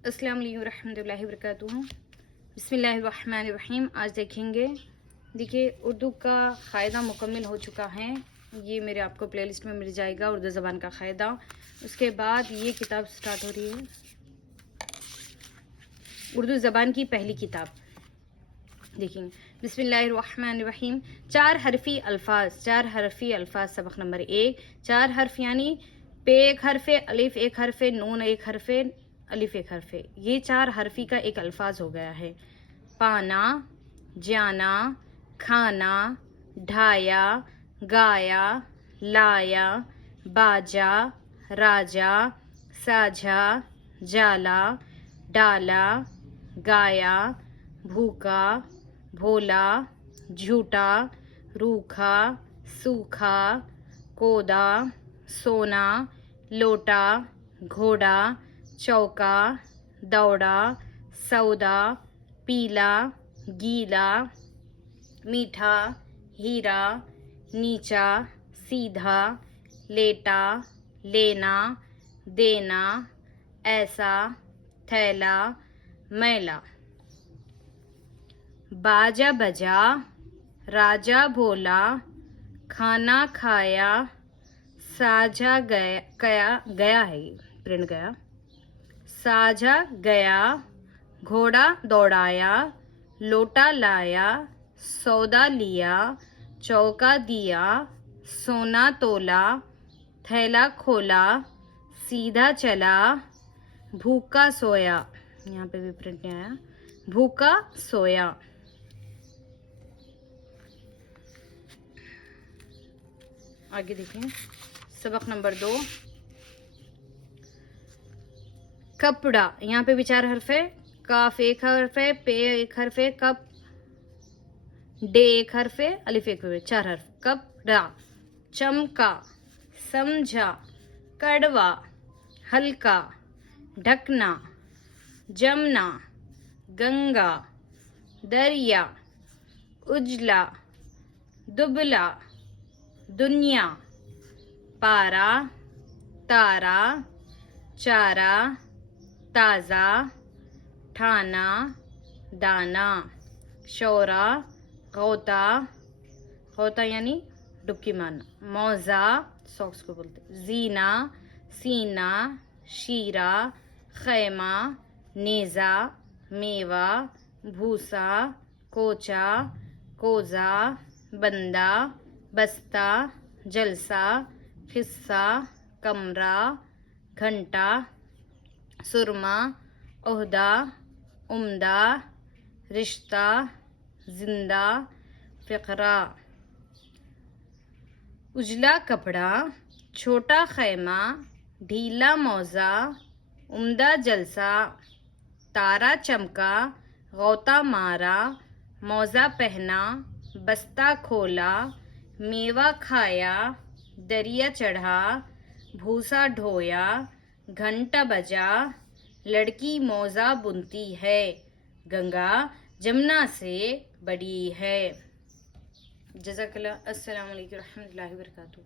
अस्सलाम वालेकुम रहमतुल्लाहि व बरकातुहू। बिस्मिल्लाहिर्रहमानिर्रहीम। आज देखिए उर्दू का क़ायदा मुकम्मल हो चुका है। ये मेरे आपको प्लेलिस्ट में मिल जाएगा, उर्दू ज़बान का क़ायदा। उसके बाद ये किताब स्टार्ट हो रही है, उर्दू ज़बान की पहली किताब। देखेंगे बिस्मिल्लाहिर्रहमानिर्रहीम। चार हरफी अल्फाज सबक नंबर 1। चार हर्फ यानी पे एक हरफे, अलिफ एक हरफे, नून एक हरफे, अलिफ एक हरफे। ये चार हरफी का एक अल्फाज हो गया है। पाना, जाना, खाना, ढाया, गाया, लाया, बाजा, राजा, साझा, जाला, डाला, गाया, भूखा, भोला, झूठा, रूखा, सूखा, कोदा, सोना, लोटा, घोड़ा, चौका, दौड़ा, सौदा, पीला, गीला, मीठा, हीरा, नीचा, सीधा, लेटा, लेना, देना, ऐसा, थैला, मैला। बाजा बजा, राजा बोला, खाना खाया, साझा गया है, प्रिंट गया। साझा गया, घोड़ा दौड़ाया, लोटा लाया, सौदा लिया, चौका दिया, सोना तोला, थैला खोला, सीधा चला, भूखा सोया। यहाँ पे भी प्रिंट नहीं आया। भूखा सोया। आगे देखें सबक नंबर 2। कपड़ा, यहाँ पे भी चार हर्फ है। काफ एक हर्फ है, पे एक हर्फ है, कप, डे एक हर्फ है, अलिफ एक हर्फ है, चार हर्फ। कपड़ा, चमका, समझा, कड़वा, हल्का, ढकना, जमना, गंगा, दरिया, उजला, दुबला, दुनिया, पारा, तारा, चारा, ताज़ा, ठाना, दाना, शौरा, गौता, गौता यानी डुबकी मारना, मौजा, सॉक्स को बोलते, जीना, सीना, शीरा, खैमा, नेज़ा, मेवा, भूसा, कोचा, कोजा, बंदा, बस्ता, जलसा, हिस्सा, कमरा, घंटा, सुरमा, ओहदा, उम्दा, रिश्ता, जिंदा, फ़िक्रा। उजला कपड़ा, छोटा खैमा, ढीला मौजा, उम्दा जलसा, तारा चमका, गौता मारा, मौजा पहना, बस्ता खोला, मेवा खाया, दरिया चढ़ा, भूसा ढोया, घंटा बजा, लड़की मौजा बुनती है, गंगा जमुना से बड़ी है। जज़ाकल्लाह। अस्सलामु अलैकुम रहमतुल्लाहि व बरकातुहू।